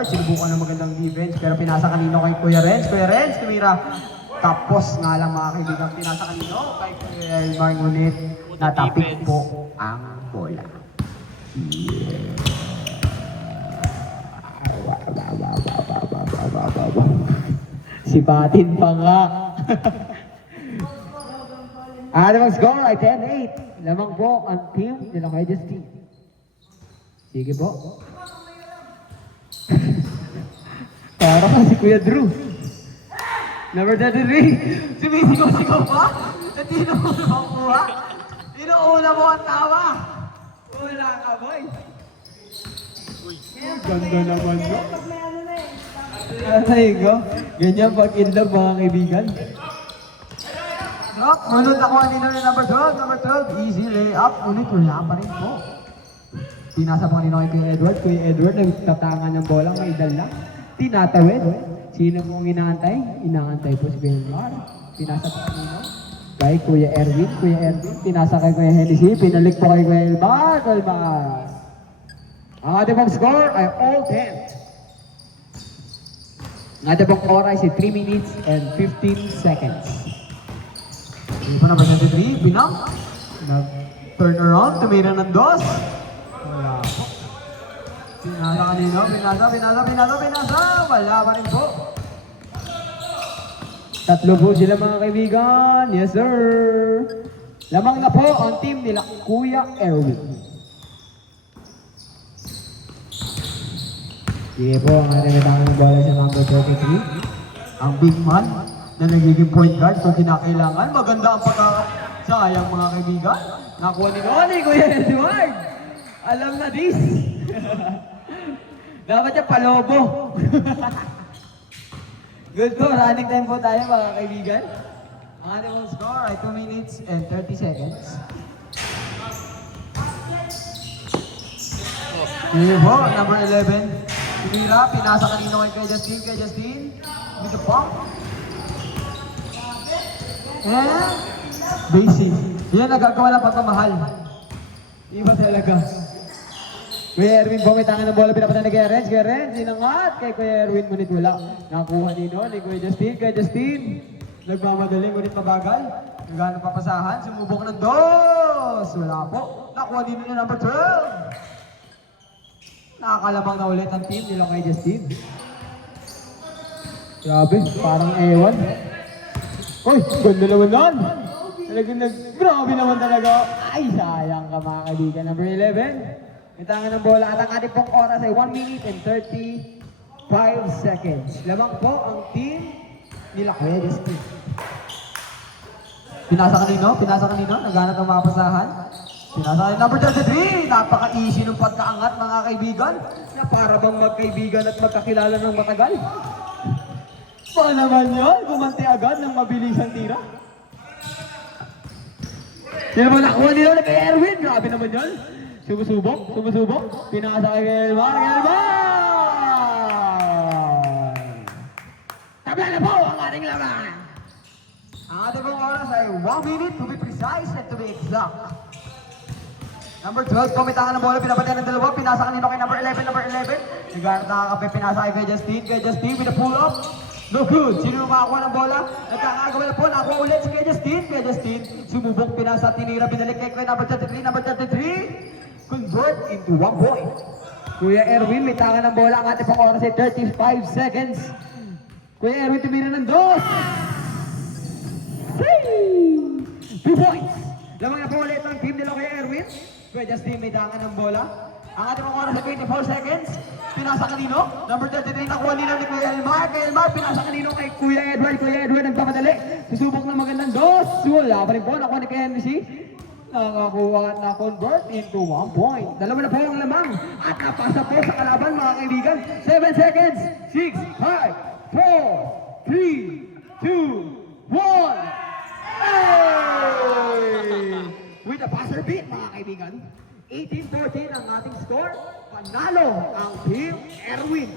Sinubukan ng magandang defense pero pinasa kanino kay Kuya Renz. Kuya Renz, tumira. Tapos nga lang mga kaibigan, pinasa kanino kay Kuya Elmar, ngunit natapik po ang bola. Sipatin pa nga. Ang score ay 10-8. Lamang po ang team nila kay Justin. Sige po. Parang si Kuya Drew. Number 33. Sumisigaw-sigaw pa? Sa tinuuna mo kuha? Tinuuna mo ang tawa. Wala ka, boy. Ganda naman mo. Ay ko. Ganyan pag in love mga kaibigan. Ngunit ako ang nino ni number 12. Number 12, easy layup. Ngunit wala pa rin po. Pinasa po kanino kay Kuya Edward. Kuya Edward, nagtatangan ng bola, may dala. Tinatawid. Sino pong inaantay? Inaantay po si Kuya Edward. Pinasa po kanino kay Kuya Erwin. Kuya Erwin, pinasa kay Kuya Hennessy. Pinalik po kay Kuya Elmar. Elmar. Ang ating pong score ay all 10. Ang ating pong oras ay 3 minutes and 15 seconds. Hindi pa naman 23, Binang. Nag-turn around, tumira ng dos. Wala po. Pinasa kanino, pinasa. Wala pa rin po. Tatlo po sila mga kaibigan. Yes sir. Lamang na po ang team nila Kuya Erwin. Sige po, ang ating natangan ng bola sa number 33. Ang big man na nagiging point guard kung kinakailangan. Maganda ang pagkakasayang mga kaibigan. Nakuha ni Noni, Kuya Edward. Alam na this. Dapat niya palobo. Good po, running time po tayo mga kaibigan. Ang ating score ay 2 minutes and 30 seconds. Sige po, number 11. Tumira, pinasa kanino kay Justin. With the pump. And basic. Yan, nagagawa ng pagmamahal. Iba talaga. Kuya Erwin, bumitangan ng bola, pinapatan ni Kuya Renz. Kuya Renz, inangat kay Kuya Erwin, ngunit wala. Nakuha nino ni Kuya Justin. Kuya Justin, nagmamadaling, ngunit mabagal. Naghanap papasahan, sumubok ng dos. Wala po. Nakuha nino ni number 12. Nakakalabang na ulit ang team nila kay Justin. Grabe, parang ewan. Uy, ganda naman nun. Grabe naman talaga. Ay, sayang ka mga kaibigan. Number 11. Itangan ng bola at ang ating pong oras ay 1 minute and 35 seconds. Lamang po ang team nila kay Justin. Pinasa kanino? Naghanap ng mga pasahan. Pinasa kanino? Number 33. Napaka-easy ng pagkaangat mga kaibigan. Na para bang magkaibigan at magkakilala ng matagal. Pa naman yun? Gumanti agad ng mabilisang tira. Sino ba nakuha nila kay Erwin? Grabe naman yun. Sumusubok. Pinasa kay Elmar. Tabla na po ang ating laban. Ang ating pong oras ay 1 minute to be precise and to be exact. Number 12, kumitangan ng bola, pinapatihan ng dalawa, pinasa kanino kay number 11. Naghanap nakakape, pinasa kay Justin with a pull-up. No good. Sino makakuha ng bola? Nagkakagawa na po, nakuha ulit si kay Justin. Sumubok, pinasa, tinira, binalik kay number 33. Convert into 1 point. Kuya Erwin, may tangan ng bola. Ang ating pang oras ay 35 seconds. Kuya Erwin, tumira ng dos. 2 points. Lamang na po ulit ang team nila Kuya Erwin. Kuya Justin, may tangan ng bola. Ang ating pang oras ay 24 seconds. Pinasa kanino? Number 33, nakuha nila ni Kuya Elmar. Kay Elmar, pinasa kanino kay Kuya Edward. Kuya Edward, nagpapadali. Susubok ng magandang dos. Wala pa rin po. Nakuha ni Kuya Hennessy. Nakakuha na convert into 1 point. Dalawa na po ang lamang. At napasa po sa kalaban mga kaibigan. 7 seconds. 6, 5, 4, 3, 2, 1. Hey! With a buzzer beat mga kaibigan. 18-14 ang ating score. Panalo ang Team Erwin.